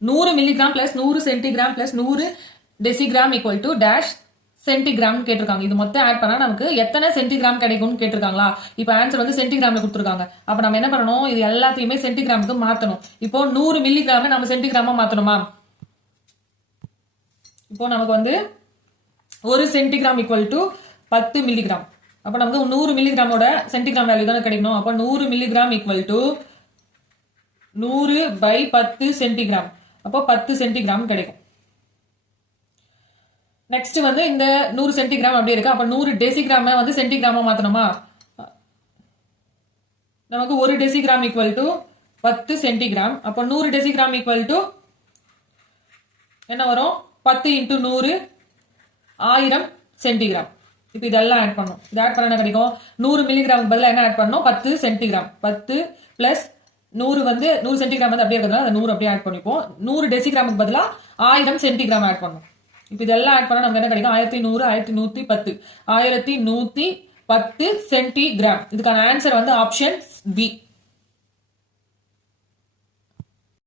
100 milligram plus 100 centigram plus 100 decigram equal to dash centigram கேட்டிருக்காங்க. இது மொத்தம் ஆட் பண்ணா நமக்கு எத்தனை சென்டிகிராம் கிடைக்கும்னு கேட்டிருக்காங்களா. இப்போ ஆன்சர் வந்து சென்டிகிராம்ல கொடுத்துருக்காங்க. அப்ப நம்ம என்ன பண்ணணும், இது எல்லாத்தையுமே சென்டிகிராமுக்கு மாத்தணும். இப்போ 100 மில்லிகிராம் நம்ம சென்டிகிராமா மாத்தணுமா. இப்போ நமக்கு வந்து 1 சென்டிகிராம் ஈக்குவல் டு 10 மில்லிகிராம். அப்ப நமக்கு 100 மில்லிகிராமோட சென்டிகிராம் வேல்யூ தானே கிடைக்கணும். அப்ப 100 மில்லிகிராம் ஈக்குவல் டு 100/10 சென்டிகிராம். அப்போ 10 சென்டிகிராம் கிடைக்கும். நெக்ஸ்ட் வந்து இந்த 100 சென்டிகிராம் அப்படியே இருக்கு. அப்ப 100 டெசிகிராம வந்து சென்டிகிராமா மாத்தணுமா. நமக்கு 1 டெசிகிராம் ஈக்குவல் டு 10 சென்டிகிராம். அப்ப 100 டெசிகிராம் ஈக்குவல் டு என்ன வரும், 10 × 100 1000 சென்டிகிராம். இப்போ இதெல்லாம் ஆட் பண்ணும். இது ஆட் பண்ண என்ன கிடைக்கும், 100 மில்லிகிராமுக்கு பதிலாக என்ன ஆட் பண்ணணும், 10 சென்டிகிராம். 10 பிளஸ் 100 வந்து 100 சென்டிகிராம் வந்து அப்படியே இருக்கிறதுனால 100 அப்படியே ஆட் பண்ணிப்போம். 100 டெசிகிராமுக்கு பதிலாக 1000 சென்டிகிராம் ஆட் பண்ணும். இப்போ இதெல்லாம் ஆட் பண்ணா நமக்கு என்ன கிடைக்கும், 1100 1110 1110 சென்டிகிராம். இதுக்கான ஆன்சர் வந்து ஆப்ஷன் பி.